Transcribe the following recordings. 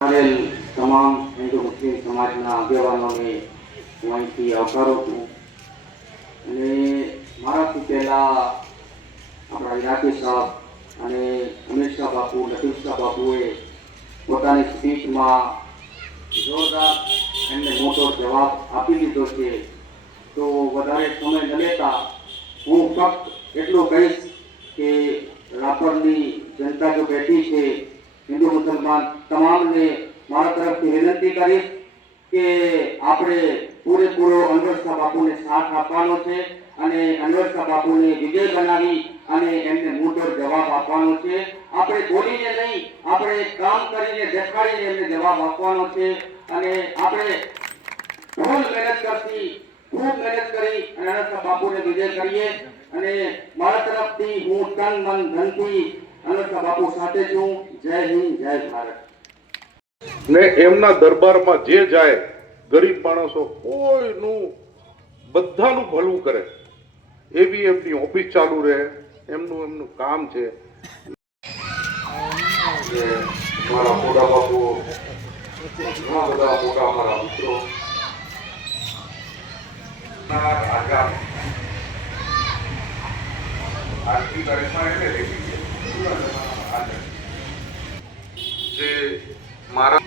આવેલ તમામ હિન્દુ મુસ્લિમ સમાજના આગેવાનોને હું અહીંથી આવકારો છું. અને મારાથી પહેલા આપણા યાદી સાહેબ અને અમિત શાહ બાપુ લતીફ બાપુએ પોતાની સ્પીચમાં જોરદાર એમને મોટો જવાબ આપી દીધો છે. તો વધારે સમય ન લેતા હું ફક્ત એટલું કહીશ કે રાપરની જનતા જો બેઠી છે હિન્દુ મુસલમાન તમામને મારા તરફથી વિનંતી કરીશ કે આપણે પૂરેપૂરો અનવર બાપુને સાથ આપવાનો છે અને અનવર બાપુને વિજય બનાવી અને એમને મોટો જવાબ આપવાનો છે. આપણે બોલીને નહીં, આપણે કામ કરીને દેખાડીને એમને જવાબ આપવાનો છે અને આપણે ફૂલ મહેનત કરતી, ખૂબ મહેનત કરી અને અનંત બાપુને વિજય કરીએ. અને મારા તરફથી હું તન મન ધનથી અનંત બાપુ સાથે છું જય હિન્દ જય ભારત. ને એમના દરબારમાં જે જાય ગરીબ માણસો કોઈનું બધાનું ભલું કરે. એવી એમની ઓફિસ ચાલુ રહે એમનું એમનું કામ છે. મારા મોટા બાપુ ઘણા બધા મોટા અમારા મિત્રો ના રાજા. આજની એટલે. જે મારા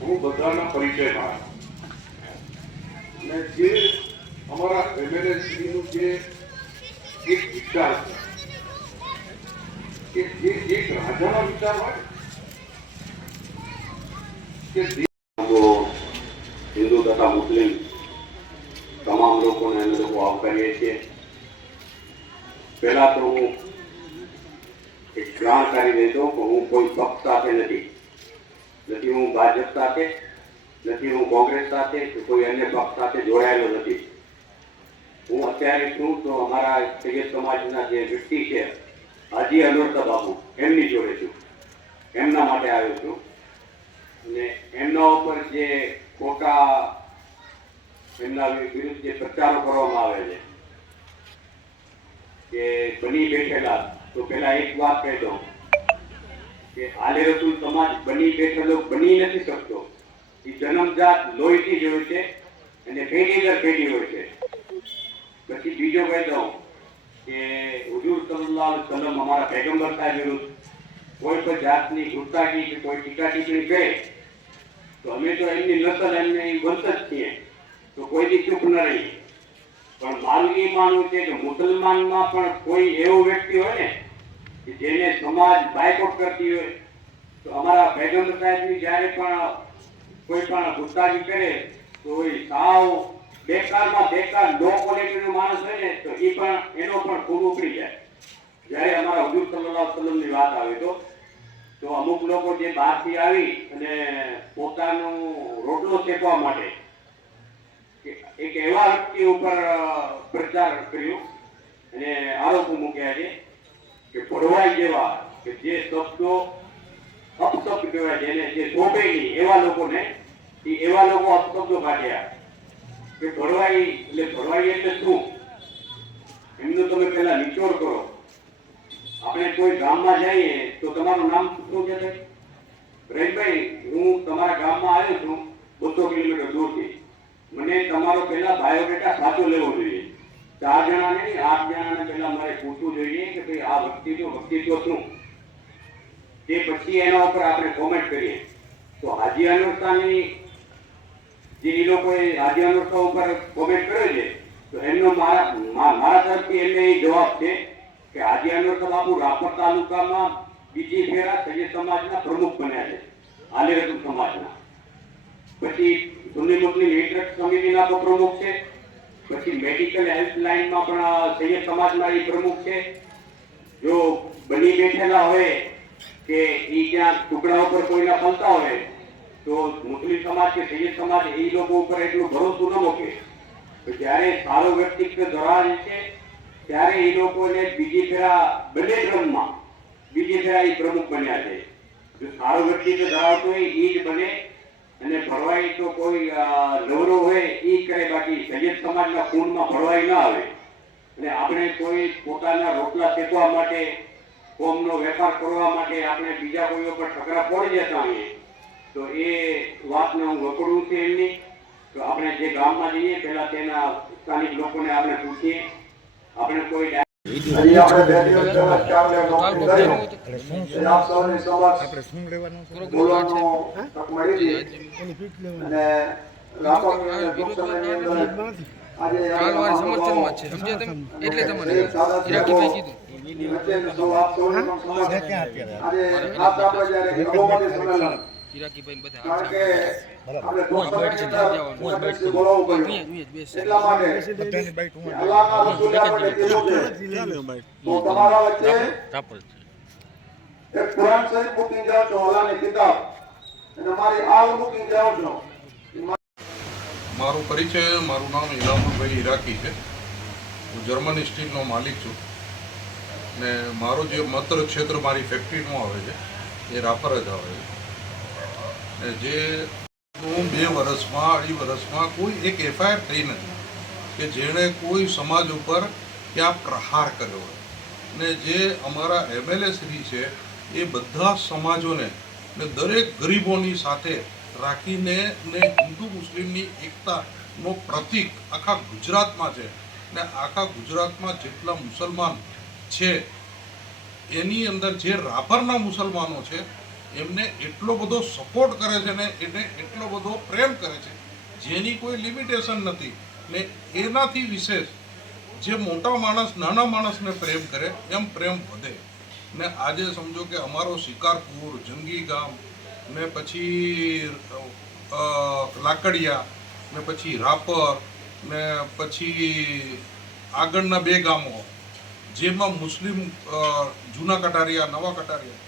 હું બધાના પરિચયમાં અને જે અમારા એમએલએ શ્રીનું જે એક વિચાર છે કે જે એક રાજાનો વિચાર હોય કે હિન્દુ તથા મુસ્લિમ તમામ લોકોને અમે લોકો આવકારીએ છીએ. પહેલા તો હું એક જાણ કરી દેતો કે હું કોઈ પક્ષ સાથે નથી. નથી હું ભાજપ સાથે, નથી હું કોંગ્રેસ સાથે કે કોઈ અન્ય પક્ષ સાથે જોડાયેલો નથી. હું અત્યારે છું તો અમારા સૈયદ સમાજના જે વ્યક્તિ છે, હાજી અનવરતા બાબુ એમની જોડે છું. એમના માટે આવ્યો છું. અને એમના ઉપર જે ખોટા એમના વિરુદ્ધ જે પ્રચારો કરવામાં આવે છે, કે બની બેઠેલા તો પેલા એક વાત કહી દઉં કે આલે રસુલ સમાજ બની બેઠેલો બની નથી શકતો. એ જન્મજાત લોહીથી જ હોય છે અને પેઢી દર પેઢી હોય છે. પછી બીજો કહી દઉં કે હુજુર સલ્લાહ સલમ અમારા પેગમ્બર સાહેબ વિરુદ્ધ કોઈ પણ જાતની ગુસ્તાખી કે કોઈ ટીકા ટિપ્પણી કહે તો અમે તો એમની નસલ એમને વંશ જ છીએ. તો કોઈની ચૂપ ન રહી. પણ માલગી માનવું છે કે મુસલમાનમાં પણ કોઈ એવો વ્યક્તિ હોય ને જેને સમાજ બાયકોટ કરતી હોય, તો અમારા પૈગંબર સાહેબની જ્યારે પણ કોઈ પણ ગુસ્તાજી કરે, તો એ સાવ બેકારમાં બેકાર લો ક્વોલિટીનો માણસ હોય ને, તો એ પણ એનો પણ ખૂબ ઉપડી જાય. જ્યારે અમારા હજુર સલ્લાહ સલમની વાત આવે તો તો અમુક લોકો જે બહારથી આવી અને પોતાનો રોટલો શેકવા માટે એક એવા વ્યક્તિ ઉપર પ્રચાર કર્યો અને આરોપો મૂક્યા છે. કે પડવાઈ જેવા કે જે શબ્દો અપશબ્દ કહેવાય જેને જે શોભે નહીં, એવા લોકોને, એ એવા લોકો અપશબ્દો કાઢ્યા કે ભરવાઈ એટલે ભરવાઈ એટલે શું? એમનો તમે પહેલા નિચોડ કરો. આપણે કોઈ ગામમાં જઈએ તો તમારું નામ શું છે સાહેબ? રહીમભાઈ હું તમારા ગામમાં આવ્યો છું, બસો કિલોમીટર દૂરથી. મને તમારો પહેલા બાયોડેટા સાચો લેવો જોઈએ. ચાર જણાને નહીં આઠ જણાને પહેલા મારે પૂછવું જોઈએ કે ભાઈ આ વ્યક્તિત્વ વ્યક્તિત્વ શું તે પછી એના ઉપર આપણે કોમેન્ટ કરીએ તો હાજી અનુષ્ઠાનની જે એ લોકોએ હાજી અનુષ્ઠા ઉપર કોમેન્ટ કર્યો છે તો એમનો મારા મા- મારા તરફથી એમને એ જવાબ છે કે હાજી અનુષ્ઠા બાપુ રાપર તાલુકામાં બીજી ફેરા સૈયદ સમાજના પ્રમુખ બન્યા છે આલે રસુલ સમાજના પછી સુન્ની મુસ્લિમ હિજરત સમિતિના પણ પ્રમુખ છે પછી મેડિકલ હેલ્પલાઇનમાં પણ સૈયદ સમાજના એ પ્રમુખ છે. જો બની બેઠેલા હોય કે એ જ્યાં ટુકડા ઉપર કોઈના ફલતા હોય, તો મુસ્લિમ સમાજ કે સૈયદ સમાજ એ લોકો ઉપર એટલું ભરોસું ન મૂકે. જ્યારે સારો વ્યક્તિત્વ ધરાવે છે, ત્યારે એ લોકોને બીજી ફેરા બંને ક્રમમાં બીજી ફેરા એ પ્રમુખ બન્યા છે. જો સારો વ્યક્તિત્વ ધરાવતો હોય, એ જ બને. અને ભરવાય તો કોઈ એ કરે બાકી સૈયદ સમાજના ખૂનમાં ભળવાઈ ન આવે. અને આપણે કોઈ પોતાના રોટલા શેકવા માટે કોમનો વેપાર કરવા માટે આપણે બીજા કોઈ ઉપર ઠકરા પડી જતા હોઈએ તો એ વાતને હું વખોડું છું એમની. તો આપણે જે ગામમાં જઈએ પહેલાં તેના સ્થાનિક લોકોને આપણે પૂછીએ. આપણે કોઈ આપણે બે દિવસ લેખ એટલે આપ સૌની સમક્ષ બોલવાનો તક મળી હતી. અને રાપર ટૂંક સમયની અંદર આજે કાલવારી સમર્થનમાં છે સમજ્યા તમે એટલે તમારે ઈરાકીભાઈ કીધું બધા એક મારી આલ મૂકીને જાઓ છો મારો પરિચય, મારું નામ ઇનામુલભાઈ ઈરાકી છે. હું જર્મન સ્ટીલનો માલિક છું. ને મારો જે મત્ર ક્ષેત્ર મારી ફેક્ટરીનું આવે છે, એ રાપર જ આવે છે. ને જે હું બે વર્ષમાં, અઢી વર્ષમાં કોઈ એક એફઆઈઆર થઈ નથી કે જેણે કોઈ સમાજ ઉપર ક્યાં પ્રહાર કર્યો હોય. ને જે અમારા એમએલએ શ્રી છે, એ બધા સમાજોને ને દરેક ગરીબોની સાથે રાખીને ને હિન્દુ મુસ્લિમની એકતાનો પ્રતીક આખા ગુજરાતમાં છે. ને આખા ગુજરાતમાં જેટલા મુસલમાન છે, એની અંદર જે રાપરના મુસલમાનો છે, એમને એટલો બધો સપોર્ટ કરે છે ને એને એટલો બધો પ્રેમ કરે છે. જેની કોઈ લિમિટેશન નથી. ને એનાથી વિશેષ જે મોટા માણસ, નાના માણસને પ્રેમ કરે, એમ પ્રેમ વધે. ને આજે સમજો કે અમારો શિકારપુર, જંગી ગામ ને પછી લાકડિયા ને પછી રાપર ને પછી આગળના બે ગામો, જેમાં મુસ્લિમ જૂના કટારિયા, નવા કટારિયા,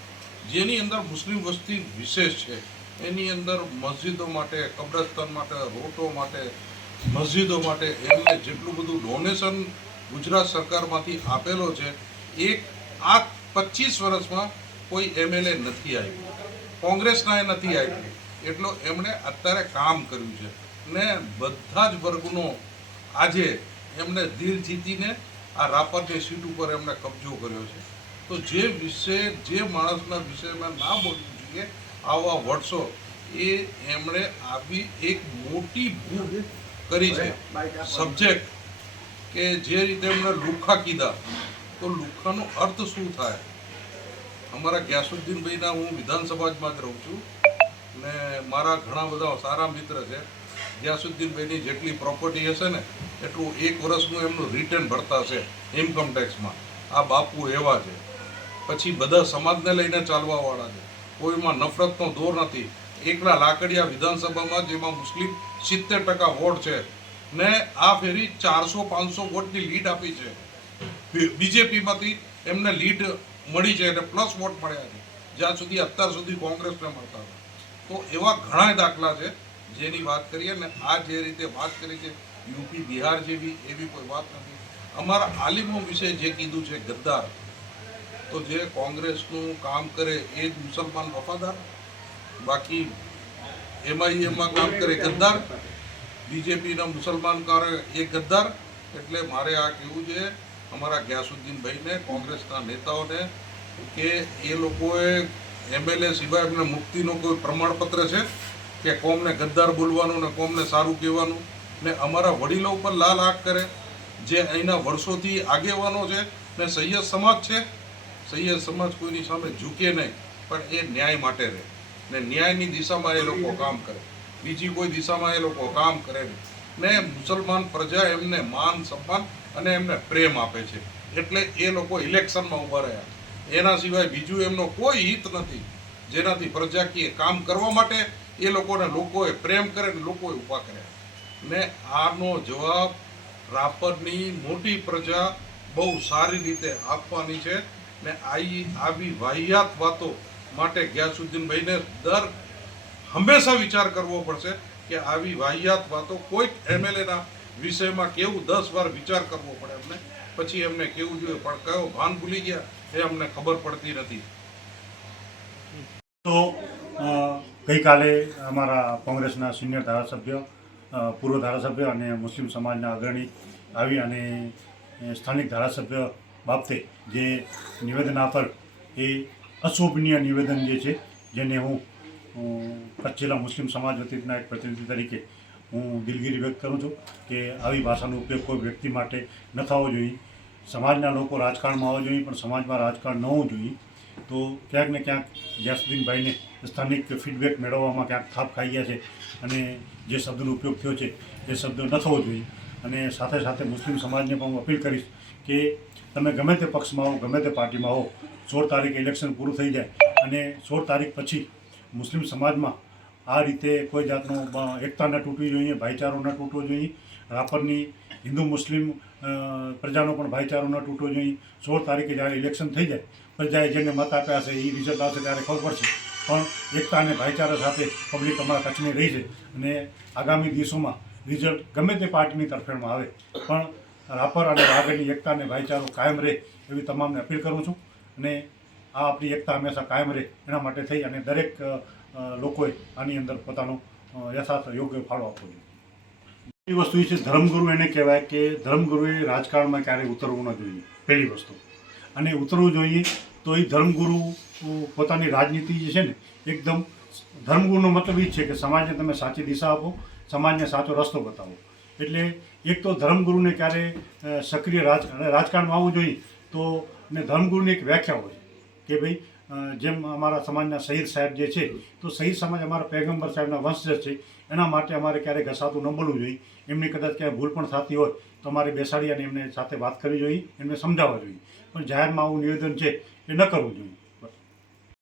જેની અંદર મુસ્લિમ વસ્તી વિશેષ છે. એની અંદર મસ્જિદો માટે, કબ્રસ્તાન માટે, રોટો માટે, મસ્જિદો માટે એમને જેટલું બધું ડોનેશન ગુજરાત સરકારમાંથી આપેલો છે, એક આ પચીસ વર્ષમાં કોઈ એમએલએ નથી આવ્યું. કોંગ્રેસના એ નથી આપી એટલો એમણે અત્યારે કામ કર્યું છે. ને બધા જ વર્ગનો આજે એમણે દિલ જીતીને આ રાપરની સીટ ઉપર એમણે કબજો કર્યો છે. તો જે વિષય, જે માણસના વિષયમાં ના બોલવું જોઈએ, આવા વર્ષો એ એમણે આવી એક મોટી ભૂલ કરી છે. સબ્જેક્ટ કે જે રીતે એમણે લુખા કીધા. તો લુખાનો અર્થ શું થાય? અમારા ગ્યાસુદ્દીનભાઈના હું વિધાનસભામાં જ રહું છું. ને મારા ઘણા બધા સારા મિત્ર છે. ગ્યાસુદ્દીનભાઈની જેટલી પ્રોપર્ટી હશે ને, એટલું એક વર્ષનું એમનું રિટર્ન ભરતા છે ઇન્કમ ટેક્સમાં આ બાપુ એવા છે. પછી બધા સમાજને લઈને ચાલવાવાળા છે. કોઈમાં નફરતનો દોર નથી. એકલા લાકડિયા વિધાનસભામાં જેમાં મુસ્લિમ સિત્તેર ટકા વોટ છે ને આ ફેરી ચારસો પાંચસો વોટની લીડ આપી છે. બીજેપીમાંથી એમને લીડ મળી છે અને પ્લસ વોટ મળ્યા છે. જ્યાં સુધી અત્યાર સુધી કોંગ્રેસને મળતા હતા. તો એવા ઘણા દાખલા છે જેની વાત કરીએ ને આ જે રીતે વાત કરી છે, યુપી, બિહાર જેવી, એવી કોઈ વાત નથી. અમારા આલિમો વિશે જે કીધું છે ગદ્દાર, તો જે કોંગ્રેસનું કામ કરે એ જ મુસલમાન વફાદાર, બાકી એમાં કામ કરે ગદ્દાર, બીજેપીના મુસલમાન કરે એ ગદ્દાર, એટલે મારે આ કહેવું છે અમારા ગ્યાસુદ્દીનભાઈને કોંગ્રેસના નેતાઓને કે એ લોકોએ એમએલએ સિવાય એમને મુક્તિનો કોઈ પ્રમાણપત્ર છે? કે કોમને ગદ્દાર બોલવાનું ને કોમને સારું કહેવાનું? ને અમારા વડીલો ઉપર લાલ આંખ કરે, જે અહીંના વર્ષોથી આગેવાનો છે ને સૈયદ સમાજ છે? સૈયદ સમાજ કોઈની સામે ઝૂકે નહીં, પણ એ ન્યાય માટે રહે. ને ન્યાયની દિશામાં એ લોકો કામ કરે. બીજી કોઈ દિશામાં એ લોકો કામ કરે નહીં. ને મુસલમાન પ્રજા એમને માન, સન્માન અને એમને પ્રેમ આપે છે. એટલે એ લોકો ઇલેક્શનમાં ઊભા રહ્યા. એના સિવાય બીજું એમનો કોઈ હિત નથી. જેનાથી પ્રજાકીય કામ કરવા માટે એ લોકોને લોકોએ પ્રેમ કરે ને લોકોએ ઊભા કર્યા ને આનો જવાબ રાપરની મોટી પ્રજા બહુ સારી રીતે આપવાની છે ને આવી આવી વાહિયાત વાતો માટે ગ્યાસુદ્દીનભાઈને દર હંમેશા વિચાર કરવો પડશે કે આવી વાહિયાત વાતો કોઈક એમએલએના વિષયમાં કેવું દસ વાર વિચાર કરવો પડે એમને પછી એમને કેવું જોઈએ? પણ કયો ભાન ભૂલી ગયા એ અમને ખબર પડતી નથી. તો ગઈકાલે અમારા કોંગ્રેસના સિનિયર ધારાસભ્ય પૂર્વ ધારાસભ્ય અને મુસ્લિમ સમાજના અગ્રણી આવી અને સ્થાનિક ધારાસભ્ય બાબતે જે નિવેદન આપર એ અશોભનીય નિવેદન જે છે, જેને હું કચ્છ જિલ્લા મુસ્લિમ સમાજ વતીના એક પ્રતિનિધિ તરીકે હું દિલગીરી વ્યક્ત કરું છું કે આવી ભાષાનો ઉપયોગ કોઈ વ્યક્તિ માટે ન થવો જોઈએ. સમાજના લોકો રાજકારણમાં આવવા જોઈએ, પણ સમાજમાં રાજકારણ ન હોવું જોઈએ. તો ક્યાંક ને ક્યાંક ગ્યાસુદ્દીનભાઈને સ્થાનિક ફીડબેક મેળવવામાં ક્યાંક થાપ ખાઈ ગયા છે અને જે શબ્દનો ઉપયોગ થયો છે એ શબ્દ ન થવો જોઈએ. અને સાથે સાથે મુસ્લિમ સમાજને પણ હું અપીલ કરીશ કે તમે ગમે તે પક્ષમાં હો, ગમે તે પાર્ટીમાં હો, સોળ તારીખે ઇલેક્શન પૂરું થઈ જાય અને સોળ તારીખ પછી મુસ્લિમ સમાજમાં આ રીતે કોઈ જાતનો એકતા ન તૂટવી જોઈએ ભાઈચારો ન તૂટવો જોઈએ, રાપરની હિન્દુ મુસ્લિમ પ્રજાનો પણ ભાઈચારો ન તૂટવો જોઈએ. સોળ તારીખે જ્યારે ઇલેક્શન થઈ જાય, પ્રજાએ જેને મત આપ્યા છે એ રિઝલ્ટ આવશે ત્યારે ખબર પડશે. પણ એકતા અને ભાઈચારા સાથે પબ્લિક અમારા કચ્છની રહી છે અને આગામી દિવસોમાં રિઝલ્ટ ગમે તે પાર્ટીની તરફેણમાં આવે, પણ રાપર અને વાગડની એકતા અને ભાઈચારો કાયમ રહે એવી તમામને અપીલ કરું છું. અને આ આપણી એકતા હંમેશા કાયમ રહે એના માટે થઈ અને દરેક લોકોએ આની અંદર પોતાનો યથાર્થ યોગ્ય ફાળો આપવો જોઈએ. બીજી વસ્તુ એ છે, ધર્મગુરુ એને કહેવાય કે ધર્મગુરુએ રાજકારણમાં ક્યારેય ઉતરવું ન જોઈએ. પહેલી વસ્તુ. અને ઉતરવું જોઈએ તો એ ધર્મગુરુ પોતાની રાજનીતિ જે છે ને, એકદમ ધર્મગુરુનો મતલબ એ છે કે સમાજને તમે સાચી દિશા આપો, સમાજને સાચો રસ્તો બતાવો. એટલે એક તો ધર્મગુરુને ક્યારે સક્રિય રાજ, રાજકારણમાં આવવું જોઈએ તો ને ધર્મગુરુની એક વ્યાખ્યા હોય કે ભાઈ જેમ અમારા સમાજના શહીદ સાહેબ જે છે, તો શહીદ સમાજ અમારા પૈગંબર સાહેબના વંશજ છે. એના માટે અમારે ક્યારેય ઘસાતું ન બોલવું જોઈએ. એમની કદાચ ક્યાંય ભૂલ પણ થતી હોય, તો અમારે બેસાડી અને એમને સાથે વાત કરવી જોઈએ, એમને સમજાવવા જોઈએ. પણ જાહેરમાં આવું નિવેદન છે, એ ન કરવું જોઈએ.